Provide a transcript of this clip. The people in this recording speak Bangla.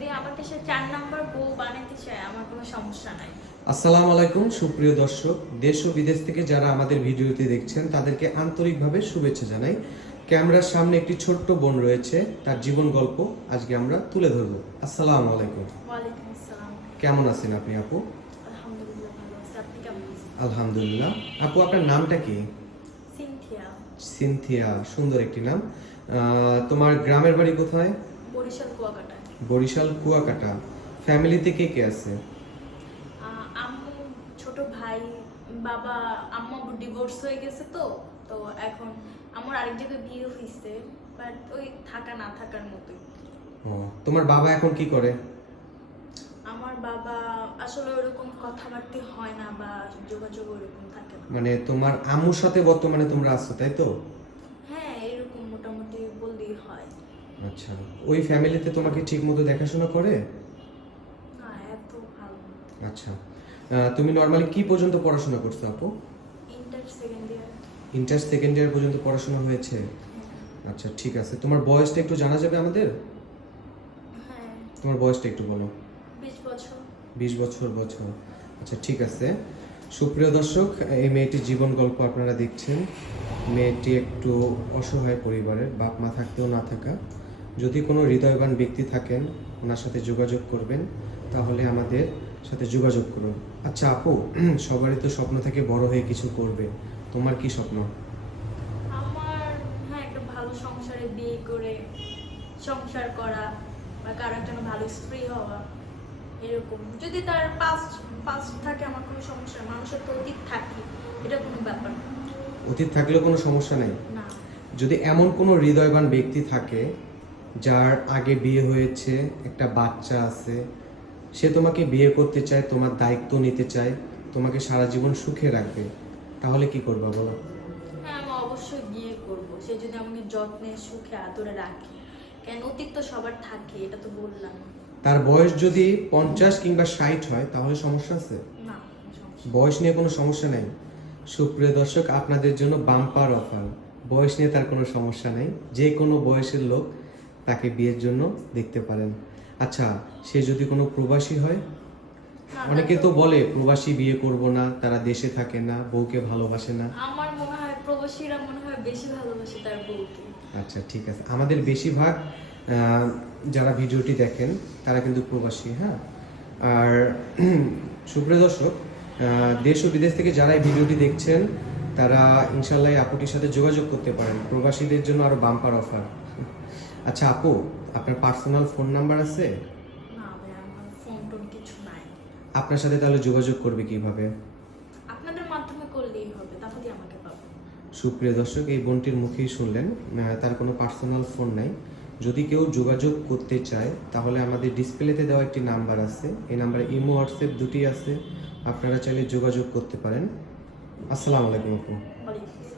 যদি আমাকে সে 4 নাম্বার বউ বানাইতে চায় আমার কোনো সমস্যা নাই। আসসালামু আলাইকুম সুপ্রিয় দর্শক, দেশ ও বিদেশ থেকে যারা আমাদের ভিডিওটি দেখছেন তাদেরকে আন্তরিকভাবে শুভেচ্ছা জানাই। ক্যামেরার সামনে একটি ছোট্ট বোন রয়েছে, তার জীবন গল্প আজকে আমরা তুলে ধরব। আসসালামু আলাইকুম। ওয়ালাইকুম আসসালাম। কেমন আছেন আপনি আপু? আলহামদুলিল্লাহ ভালো আছি। আপনি কেমন আছেন? আলহামদুলিল্লাহ। আপু আপনার নামটা কি? সিনথিয়া। সিনথিয়া, সুন্দর একটি নাম। তোমার গ্রামের বাড়ি কোথায়? বরিশাল কুয়াকাটা। বরিশাল কুয়াকাটা। ফ্যামিলিতে কে কে আছে? আম্মু, ছোট ভাই, বাবা, আম্মু ডিভোর্স হয়ে গেছে তো তো এখন আমার আরেক জায়গায় বিয়ে হয়েছে, বাট ওই থাকা না থাকার মতোই। ও, তোমার বাবা এখন কি করে? আমার বাবা আসলে ওরকম কথাবার্তা হয় না বা যোগাযোগ ওরকম থাকে না। মানে তোমার আম্মুর সাথে বর্তমানে তোমরা আছো, তাই তো? হ্যাঁ, এরকম মোটামুটি বললেই হয়। আচ্ছা, ওই ফ্যামিলিতে তোমাকে ঠিকমতো দেখাশোনা করে? না, এত ভালো না। আচ্ছা, তুমি নর্মালি কি পর্যন্ত পড়াশোনা করছো আপু? Inter second year. Inter second year পর্যন্ত পড়াশোনা হয়েছে? আচ্ছা ঠিক আছে, তোমার বয়সটা একটু জানা যাবে আমাদের? হ্যাঁ, তোমার বয়সটা একটু বলো। 20 বছর। 20 বছর বছর। আচ্ছা ঠিক আছে। সুপ্রিয় দর্শক, এই মেয়েটির জীবন গল্প আপনারা দেখছেন। মেয়েটি একটু অসহায় পরিবারের, বাপ মা থাকতেও না থাকা। যদি কোনো হৃদয়বান ব্যক্তি থাকেন ওনার সাথে যোগাযোগ করবেন, তাহলে আমাদের সাথে যোগাযোগ করুন। আচ্ছা আপু, সবারই তো স্বপ্ন থাকে বড় হয়ে কিছু করবে, তোমার কি স্বপ্ন? আমার, হ্যাঁ, একটা ভালো সংসারে বিয়ে করে সংসার করা বা কারো একজন ভালো স্ত্রী হওয়া, এরকম। যদি তার পাস্ট পাস্ট থাকে আমার কোনো সমস্যা নেই। মানুষের তো অতীত থাকে, এটা কোনো ব্যাপার না। অতীত থাকলেও কোনো সমস্যা নেই। না। যদি এমন কোনো হৃদয়বান ব্যক্তি থাকে যার আগে বিয়ে হয়েছে, একটা বাচ্চা আছে, সে তোমাকে বিয়ে করতে চায়, তোমার দায়িত্ব নিতে চায়, তোমাকে সারা জীবন সুখে রাখবে, তাহলে কি করবা বলো? হ্যাঁ, আমি অবশ্যই বিয়ে করব, সে যদি আমাকে যত্নে সুখে আদরে রাখে। কেন, অতীত তো সবার থাকে, এটা তো বললাম। তার বয়স যদি 50 কিংবা 60 হয় তাহলে সমস্যা আছে? না, কোনো সমস্যা নেই। বয়স নিয়ে কোনো সমস্যা নেই। সুপ্রিয় দর্শক, আপনাদের জন্য বাম্পার অফার। বয়স নিয়ে তার কোনো সমস্যা নেই, যে কোনো বয়সের লোক তাকে বিয়ের জন্য দেখতে পারেন। আচ্ছা, সে যদি কোনো প্রবাসী হয়? না, অনেকে তো বলে প্রবাসী বিয়ে করব না, তারা দেশে থাকে না, বউকে ভালোবাসে না। আমার মনে হয় প্রবাসীরা মনে হয় বেশি ভালোবাসে তার বউকে। আচ্ছা ঠিক আছে, আমাদের বেশিরভাগ যারা ভিডিওটি দেখেন তারা কিন্তু প্রবাসী, হ্যাঁ। আর সুপ্রিয় দর্শক, দেশ ও বিদেশ থেকে যারা এই ভিডিওটি দেখছেন তারা ইনশাল্লাহ এই আপুটির সাথে যোগাযোগ করতে পারেন, প্রবাসীদের জন্য আরো বাম্পার অফার। আচ্ছা আপু, আপনার পার্সোনাল ফোন নাম্বার আছে? না ভাই, আমার ফোন টোন কিছু নাই। আপনার সাথে তাহলে যোগাযোগ করবে কিভাবে? আপনাদের মাধ্যমে করলেই হবে, তাহলে আমাকে পাবো। সুপ্রিয় দর্শক, এই বোনটির মুখেই শুনলেন, তার কোনো পার্সোনাল ফোন নাই। যদি কেউ যোগাযোগ করতে চায় তাহলে আমাদের ডিসপ্লেতে দেওয়া একটি নাম্বার আছে, এই নাম্বারে ইমো হোয়াটসঅ্যাপ দুটি আছে, আপনারা চাইলে যোগাযোগ করতে পারেন। আসসালামু আলাইকুম আপু। ওয়ালাইকুম